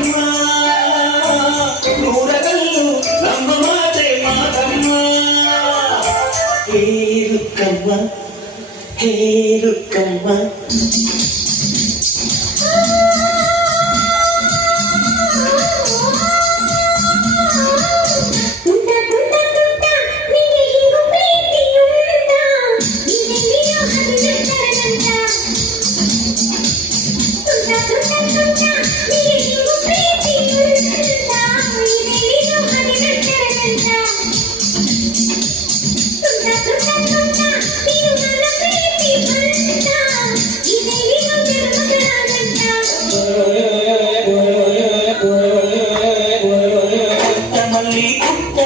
ಮಾತಮ್ಮ ಊರಗಲ್ಲು ನಮ್ಮ ಮಾತೆ ಮಾತಮ್ಮ ಹೇರುಕ್ಕಮ್ಮ ಹೇರುಕ್ಕಮ್ಮ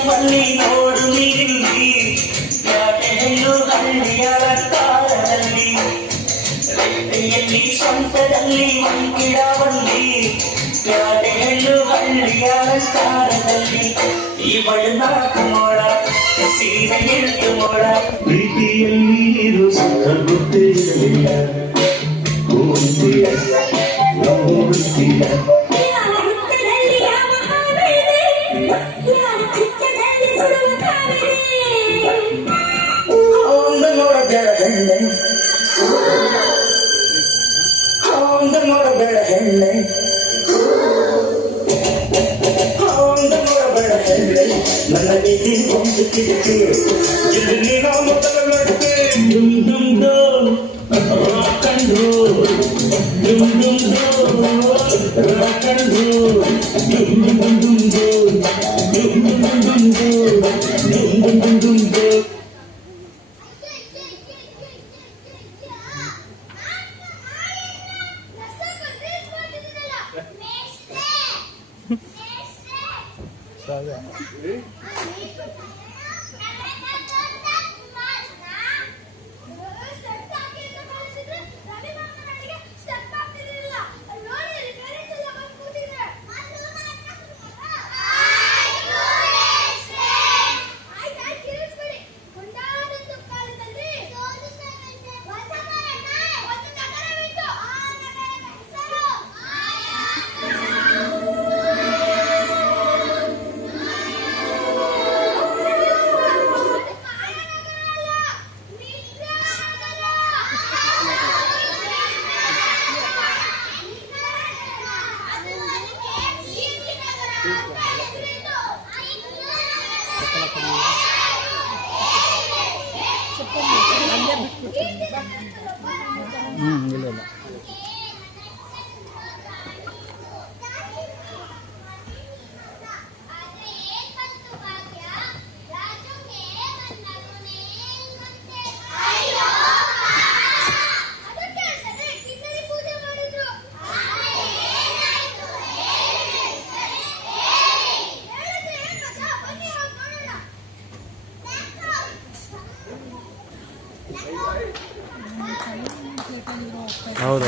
ಮಲ್ಲಿ ನೋಡು ನೀರಿಲ್ಲಿ ಯಾಕೆಲ್ಲೂ ಹಳ್ಳಿಯ ಕಾಲದಲ್ಲಿ ರೈತೆಯಲ್ಲಿ ಸ್ವಂತದಲ್ಲಿ ಗಿಡವಲ್ಲಿ ಯಾಕೆಲ್ಲೂ ಹಳ್ಳಿಯ ಕಾಲದಲ್ಲಿ ಈ ಬಣ್ಣಾಕು ಮೋಡ ಸೀರೆ ಇಳಿದು ಮೋಡ ಪ್ರೀತಿಯಲ್ಲಿ ಇರು ಸುತ್ತ ಗೊತ್ತಿರಲಿಲ್ಲ ನನಗೆ ಒಂದು ಕಿಟಕಿ ಇಲ್ಲಿ ನಾವು ಮೊದಲ ನಡುವೆ ಡುಮ್ ಡುಮ್ ಡೋಲ್ ರಾಕ್ ಅಂಡ್ ರೋಲ್ ಡುಮ್ ಡುಮ್ ಡೋಲ್ ರಾಕ್ ಅಂಡ್ ರೋಲ್ ಡುಮ್ ಡುಮ್ ಡುಮ್ ಡೋಲ್ ಡುಮ್ ಡುಮ್ ಡುಮ್ ಡೋಲ್ ಡುಮ್ ಡುಮ್ ಡುಮ್ ಡೋಲ್ ಇಲ್ಲ ಹೌದು.